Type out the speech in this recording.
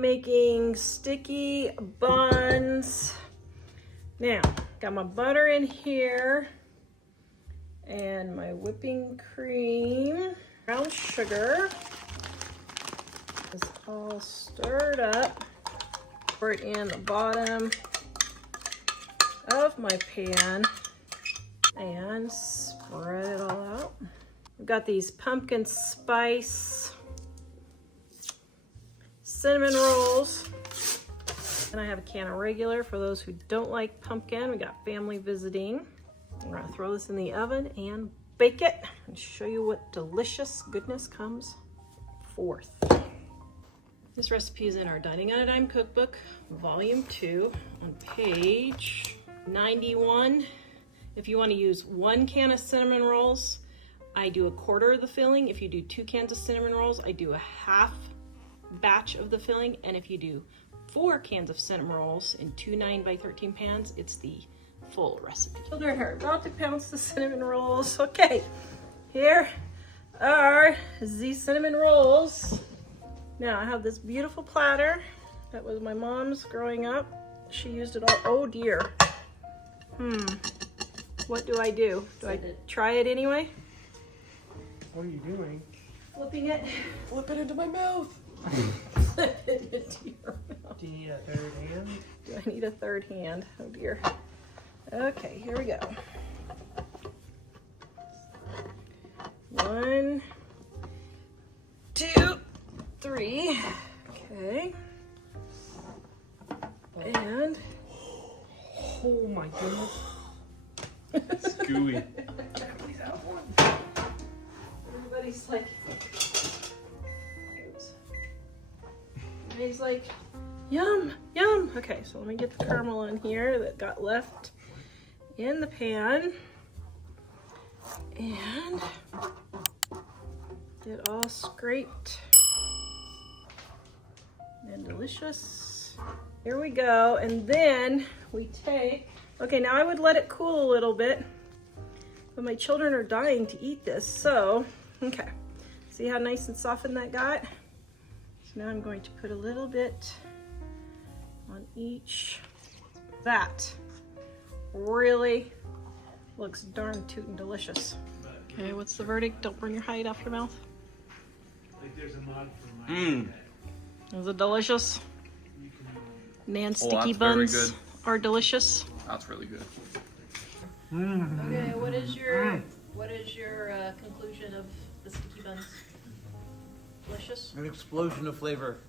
am making sticky buns. Now, got my butter in here and my whipping cream, brown sugar is all stirred up. Pour it in the bottom of my pan and spread it all out. I've got these pumpkin spice cinnamon rolls, and I have a can of regular for those who don't like pumpkin. We got family visiting. I'm gonna throw this in the oven and bake it and show you what delicious goodness comes forth. This recipe is in our Dining on a Dime cookbook, volume 2, on page 91. If you want to use 1 can of cinnamon rolls, I do a quarter of the filling. If you do 2 cans of cinnamon rolls, I do a half batch of the filling. And if you do 4 cans of cinnamon rolls in 2 9x13 pans, it's the full recipe. Children are about to pounce the cinnamon rolls. Okay, here are the cinnamon rolls. Now I have this beautiful platter that was my mom's growing up. She used it all. Oh dear. What do I do? Do I try it anyway? What are you doing? Flipping it. Flip it into my mouth. Flip it into your mouth. Do you need a third hand? Do I need a third hand? Oh dear. Okay, here we go. 1, 2, 3. Okay. And oh my goodness. It's gooey. everybody's like, oops. Everybody's like, yum, yum. Okay, so let me get the caramel in here that got left in the pan. And get all scraped and delicious. Here we go, and then we take, okay, now I would let it cool a little bit, but my children are dying to eat this, so, okay. See how nice and softened that got? So now I'm going to put a little bit on each. That really looks darn tootin' delicious. Okay, what's the verdict? Don't burn your hide off your mouth. Like there's a nod for my Is it delicious? Nan sticky that's buns very good. are delicious. That's really good. Okay, what is your conclusion of the sticky buns? Delicious? An explosion of flavor.